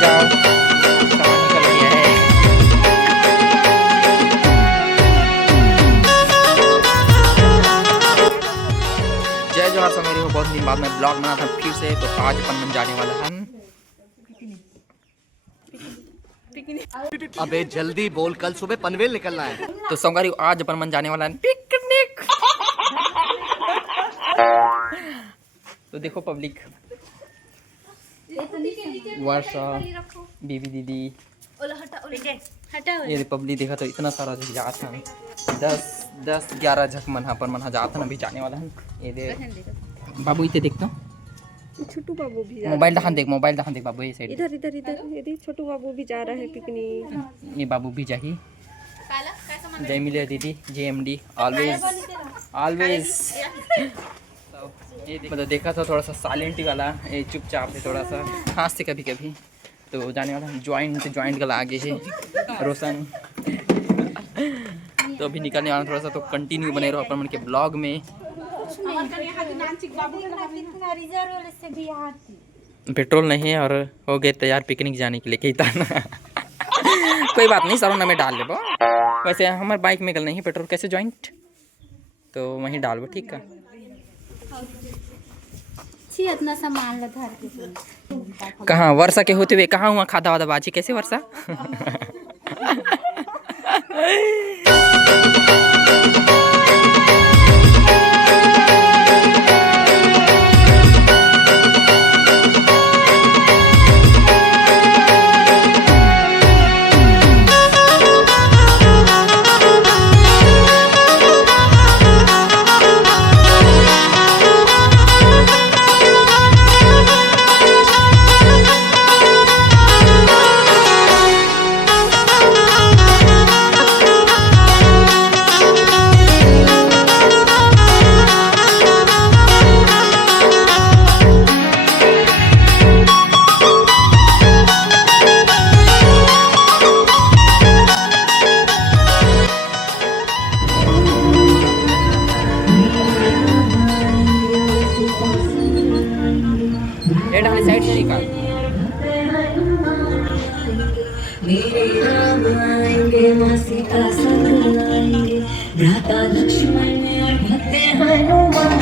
जाओ, सामान निकल गया है। जय जोहार सो मेरी हो, बहुत दिन बाद में ब्लॉग बना था फिर से। तो आज अपन मन जाने वाला है अबे जल्दी बोल, कल सुबह पनवेल निकलना है। तो संगारी आज अपन मन जाने वाला है पिकनिक। तो देखो पब्लिक, वर्षा, बीबी दीदी, ये पब्लिक देखा तो इतना सारा झक जात है। 10-11 झक मन अपन मन जात है, अभी जाने वाला है। ये दे बाबू, इते देखता छोटू बाबू भी मोबाइल दहान देख, मोबाइल दहान देख बाबू, ये साइड इधर इधर इधर यदि छोटू बाबू भी जा रहा है पिकनिक। ये बाबू भी जाही। जय मिले दीदी, JMD ऑलवेज ऑलवेज। मतलब देखा था थोड़ा सा साइलेंट वाला, ये चुपचाप है, थोड़ा सा हंसते कभी कभी। तो जाने वाला ज्वाइंट गला आगे है रोशन। तो अभी निकलने वाला, थोड़ा सा तो कंटिन्यू बने रहो अपन मन के ब्लॉग में। पेट्रोल नहीं है और हो गए तैयार पिकनिक जाने के लिए कहता ना। कोई बात नहीं, सरोना में डाल ले। वैसे हमारे बाइक में कल नहीं पेट्रोल, कैसे ज्वाइंट तो वहीं डाल ठीक है। इतना सामान कहाँ वर्षा के होते हुए कहाँ हुआ खादा वादा बाजी, कैसे वर्षा। साइड से निकाल। मेरे राम आएंगे, मां सीता संग लाएंगे, भ्राता लक्ष्मण और भक्त Hanuman.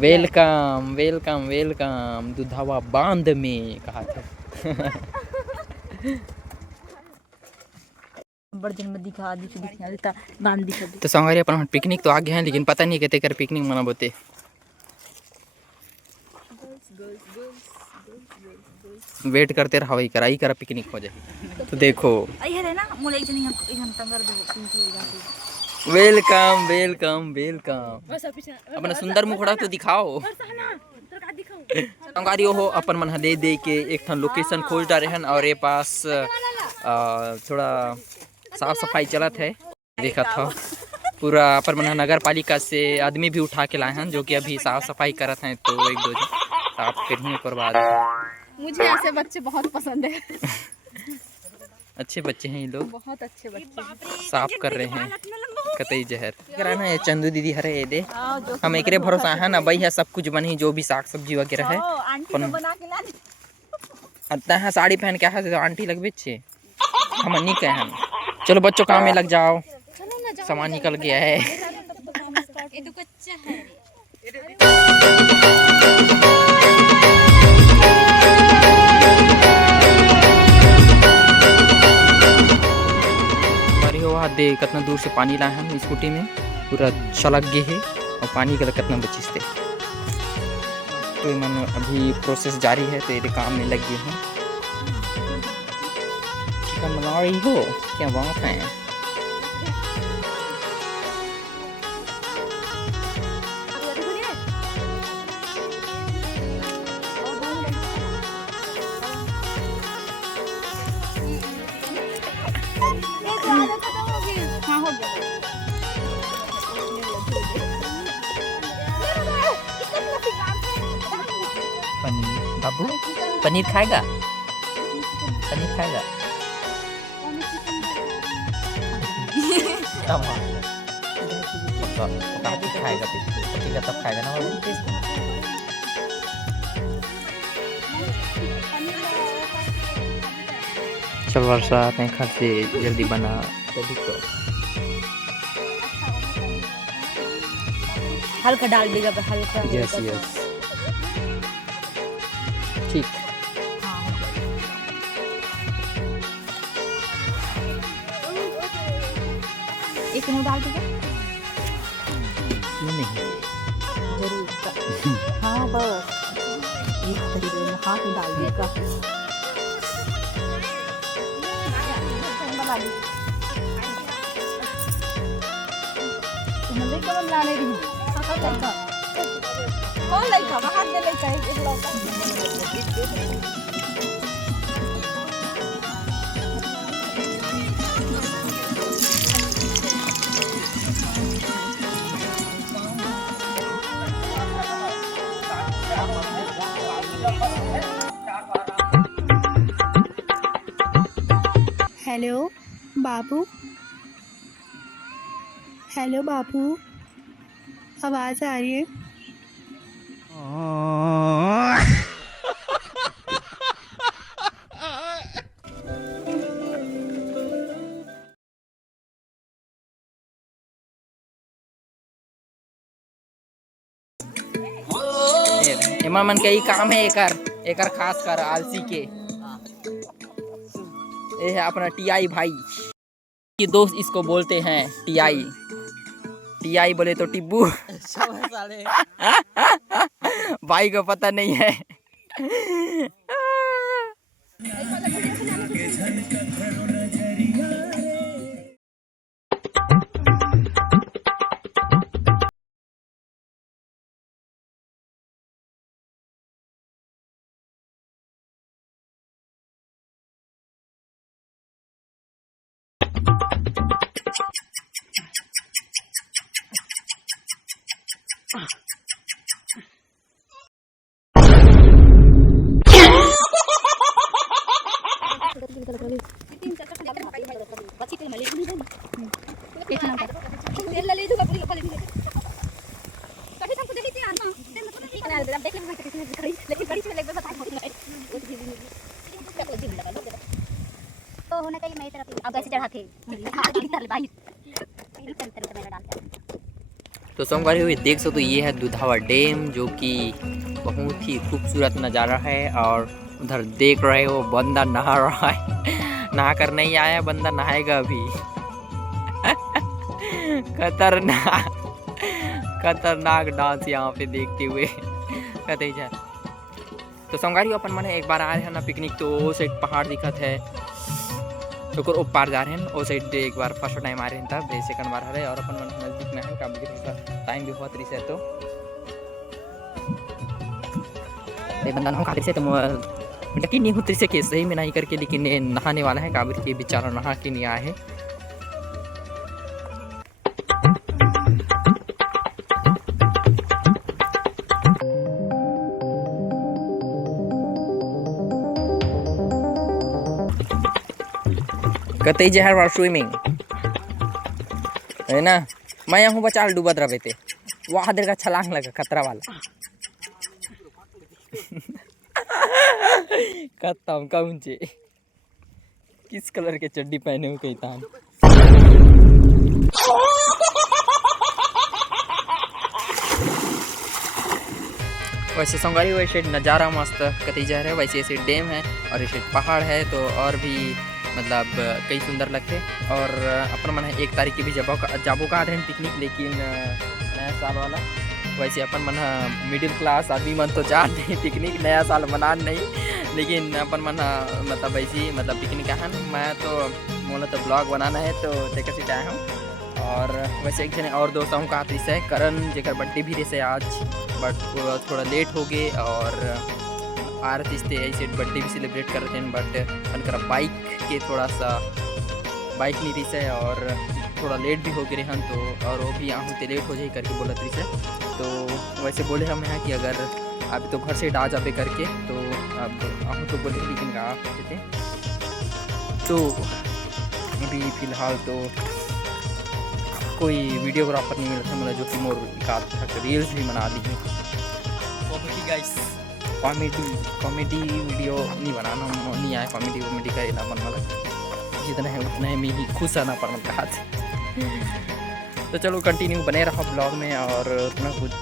Welcome welcome welcome Dudhawa बांध में कहा था। तो संगवारी अपन पिकनिक तो आ गए हैं, लेकिन पता नहीं कहते कर पिकनिक मना बोते। वेट करते रहा कराई करा पिकनिक हो जाए। तो देखो वेलकम वेलकम वेलकम। अपना सुंदर मुखड़ा तो दिखाओ। संगवारी हो अपन मन दे दे के एक ठन लोकेशन खोज डाले हैं, और ये पास थोड़ा साफ सफाई चलत है। देखा था पूरा अपन मन नगर पालिका से आदमी भी उठा के लाए हैं, जो कि अभी साफ सफाई करत हैं। तो एक दो साफ करने पर बाद मुझे ऐसे बच्चे बहुत पसंद है। अच्छे बच्चे हैं ये लोग, बहुत अच्छे बच्चे साफ कर रहे हैं कतई जहर कराना। ये चंदू दीदी हरे ये दे, हम एकरे भरोसा है ना भाई, है सब कुछ बनी जो भी साग सब्जी वगैरह है। है साड़ी पहन के है तो आंटी लगबे छे, हम नहीं कहे। चलो बच्चों काम में लग जाओ, सामान निकल गया है। ये तो कच्चा है। दे कितना दूर से पानी लाए हम स्कूटी में, पूरा छलक गए है और पानी का कितना बचिस थे। तो मन अभी प्रोसेस जारी है, तो ये काम में लग गए हैं। चिकन बना रही हो क्या? बात है। हाँ हो गया। पनीर बाबू, पनीर खाएगा? पनीर खाएगा? तब खाएगा, पकेगा तब खाएगा ना बाबू। चल वर्षा, अपने घर से जल्दी बना तभी तो। हल्का डाल देगा, हल्का। यस यस, ठीक। एक मिनट डाल देगा। नहीं जरूर। हाँ बस हाथ में डाल देगा। हेलो बाबू, हेलो बाबू, आवाज़ आ रही है? एमा मन के काम है एकर खास कर आलसी के। ये है अपना टीआई भाई की दोस्त, इसको बोलते हैं टीआई। टीआई बोले तो टिब्बू। भाई को पता नहीं है। तो होना चाहिए मेरी तरफ। अब ऐसे चढ़ाते तो संगवारी हुई देख सकते, तो ये है दुधावा डैम, जो कि बहुत ही खूबसूरत नज़ारा है। और उधर देख रहे हो बंदा नहा रहा है। नहा कर नहीं आया, बंदा नहाएगा अभी। खतरनाक डांस यहाँ पे देखते हुए कहते जा। तो संगवारी अपन मैंने एक बार आए हैं ना पिकनिक, तो वो साइड पहाड़ दिखत है, तो ओ पार जा रहे हैं। वो साइड एक बार फर्स्ट टाइम आ रहे हैं, तब सेकंड बार आ रहे हैं। और अपन मन नजदीक में है, काफी टाइम भी बहुत रिस है। तो ये बंदा ना काफी से तो यकीन नहीं होती से कि सही में नहीं करके, लेकिन ये नहाने वाला है। काबिर के बेचारा नहा के नहीं आया है। कतई जहर वार स्विमिंग है ना, मैं हूँ बचाल डूबत रहे थे, वहाँ देर का छलांग लगा खतरा वाला। खत्म कौन चे किस कलर के चड्डी पहने हो कहीं तान। वैसे संगारी वैसे नज़ारा मस्त कतई जा रहा है। वैसे ऐसे डैम है और ऐसे पहाड़ है, तो और भी मतलब कई सुंदर लगते। और अपन मन 1 तारीख के भी जाबो का रहे पिकनिक, लेकिन नया साल वाला वैसे अपन मन मिडिल क्लास आदमी मन तो जा नहीं पिकनिक नया साल मनान नहीं, लेकिन अपन मन मतलब वैसे मतलब पिकनिक आहन। मैं तो मोला तो ब्लॉग बनाना है तो तेकर से आया हूँ। और वैसे एक जने और दोस्त हूँ का है करण, जेकर बर्थडे भी रहे आज, बट थोड़ा लेट हो गए और आ रहे थे ऐसे बर्थडे भी सेलिब्रेट कर रहे थे, बट उनका बाइक के थोड़ा सा बाइक नहीं रही से और थोड़ा लेट भी हो गए हैं। तो और वो भी आहूँ तो लेट हो जाए करके बोला रही से। तो वैसे बोले हम यहाँ कि अगर अभी तो घर से आ जाबे करके, तो अब आहूँ तो बोले लेकिन आ थे। तो अभी फ़िलहाल तो कोई वीडियोग्राफर नहीं मिला था मतलब जो कि मोर एक रील्स भी बना दी। कॉमेडी गाइस, कॉमेडी वीडियो नहीं बनाना नहीं आया, कॉमेडी का इलावा मतलब जितना है उतना है मैं ही खुश आना पर मतलब हाथ। तो चलो कंटिन्यू बने रहा ब्लॉग में। और उतना कुछ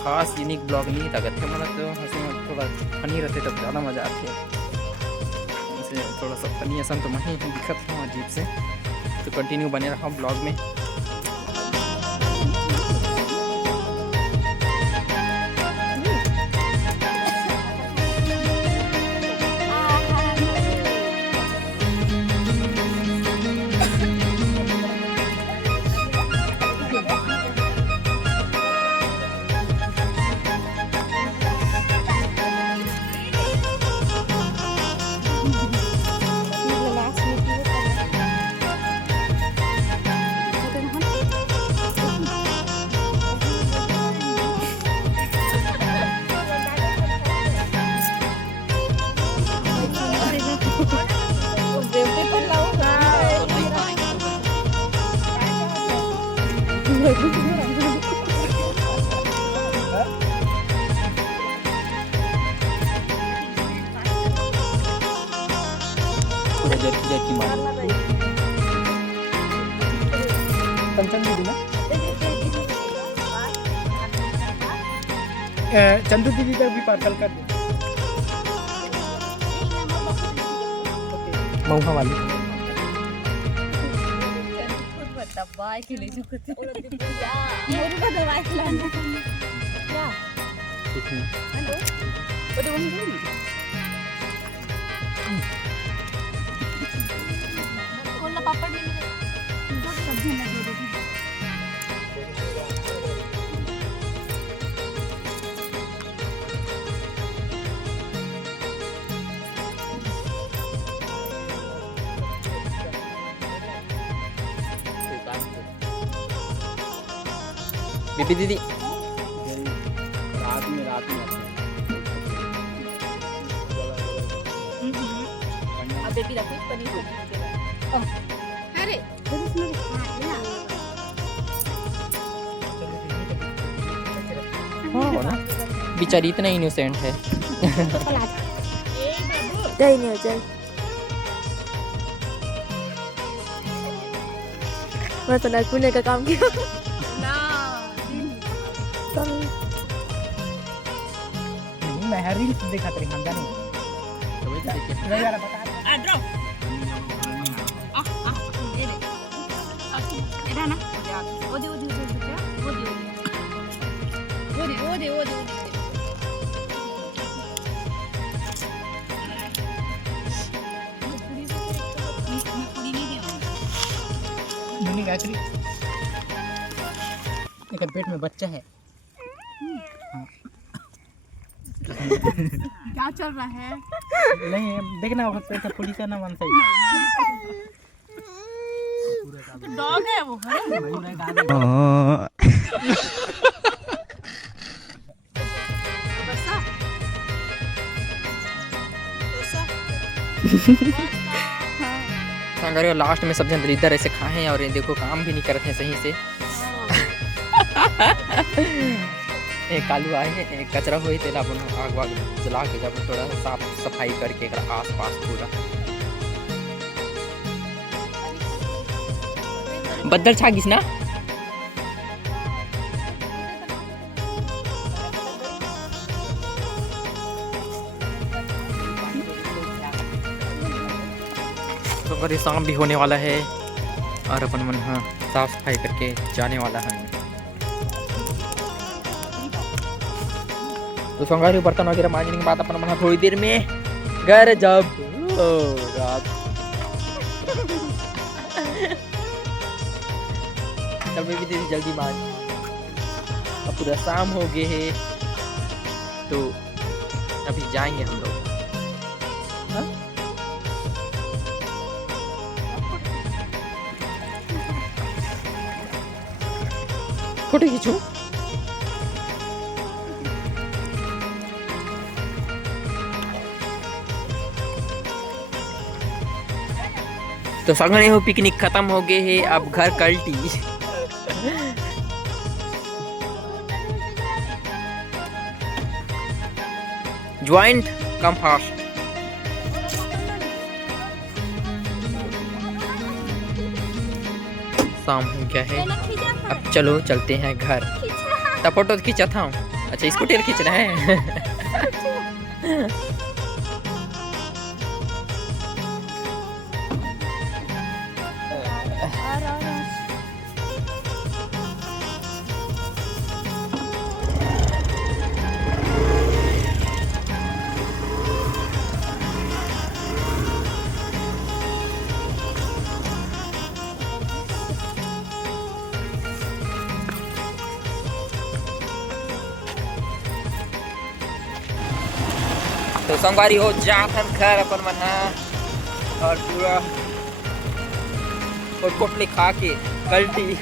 खास यूनिक ब्लॉग नहीं था थे मतलब, तो हंसी में थोड़ा फनी रहते तब ज़्यादा मज़ा आती है। थोड़ा सा फनी असन तो मैं ही दिखत हूँ अजीब से। तो कंटिन्यू बने रहा ब्लॉग में। जर्की मार कंचन दीदी ना चंदू दीदी तक भी पार्सल कर दे। मऊहा वाली दवाई के लिए जुकते मोर का दवाई खिलाना क्या हेलो वो तो वही दूरी कोला पापड़ ले दो सब्जी में दे दो। बीबी दीदी रात में अब बेबी रखो पनीर को अरे हाँ ना बेचारी इतना इनोसेंट है। दही नहीं हो जाए मैं तो नकुने का काम किया मैं हर रील्स देखा तेरे हम जाने तो वही देखिए नहीं यार बता आ ड्रॉ ये ले इधर ना वो दे मुन्नी गायत्री एक पेट में बच्चा है। क्या चल रहा है नहीं देखना वक्त पैसा पूरी करना मानता है डॉग है वो अगर लास्ट में सब जन इधर ऐसे खाए हैं और ये देखो काम भी नहीं करते हैं सही से। एक कालू आए हैं एक कचरा हुई तेला अपन आग वाग जला के जब थोड़ा साफ सफाई करके आस पास पूरा बदल छागिस ना। संगवारी शाम भी होने वाला है और अपन मन हाँ साफ सफाई करके जाने वाला है। तो संगवारी बर्तन वगैरह मांजने के बाद अपन मन थोड़ी देर में घर जब तब भी जल्दी मांज। अब पूरा शाम हो गए है तो अभी जाएंगे हम लोग। हाँ? फोटो खींचूं? तो संगने हो पिकनिक खत्म हो गए है, अब घर कल्टी। Joint come fast. शाम हो गया है, अब चलो चलते हैं घर। तब फोटो तो खींचा था। अच्छा स्कूटी खींच रहा है। तो संगवारी हो जात हम घर अपन मन हा और पूरा और कोटले खा के कल्टी।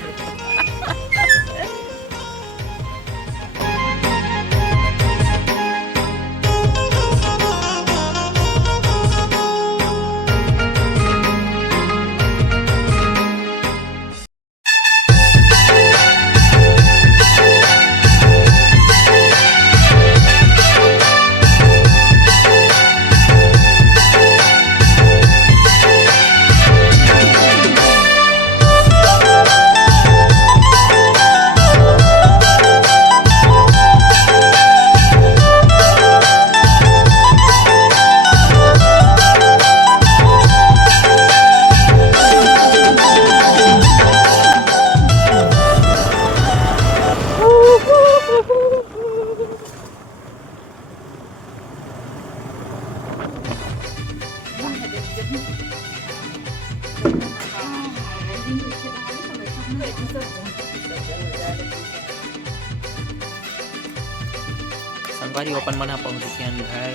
संगवारी अपन मन पहुंच गए घर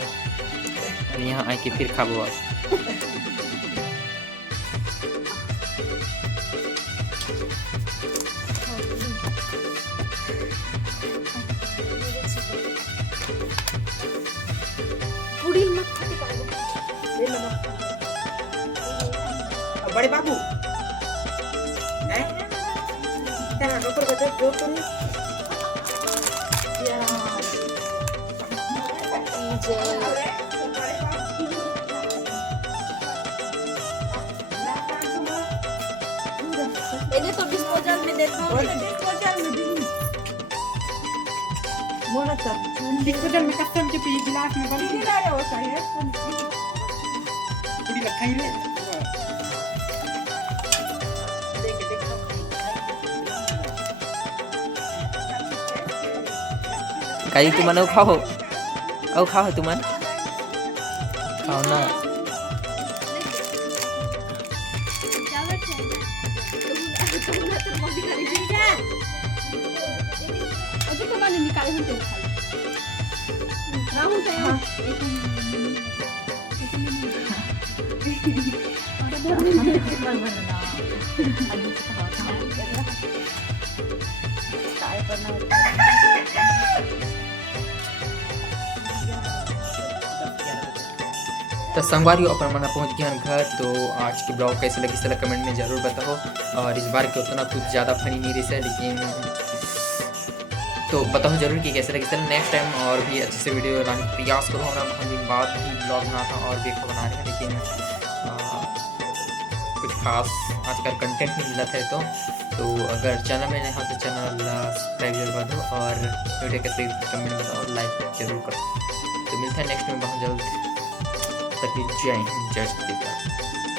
और यहाँ आके फिर खाबो। बड़े बाबू तो डिस्पोजल में देता हूँ। डिस्पोजल में कस्टम के पी गिलास में बड़ी नहीं लाया होता है पूरी रखाई रे कहीं तुमन और खाओ तुमन खाओ ना। तो संगवारी अपन मना पहुंच गया घर। तो आज की ब्लॉग कैसे लगी इसलिए कमेंट में ज़रूर बताओ। और इस बार के उतना कुछ ज़्यादा फनी नहीं रही है, लेकिन तो बताओ जरूर कि कैसे लगी। चलो नेक्स्ट टाइम और भी अच्छे से वीडियो लाने का प्रयास करो। हमारा बहुत दिन बाद ही ब्लॉग बना था और भी बना रहे हैं, लेकिन कुछ खास आजकल कंटेंट नहीं मिला था। तो अगर चैनल में नया तो चैनल सब्सक्राइब जरूर कर दो और वीडियो कैसे कमेंट बताओ और लाइक जरूर करो। तो मिलता है नेक्स्ट में बहुत जल्द। तक जय हिंद, जय छत्तीसगढ़।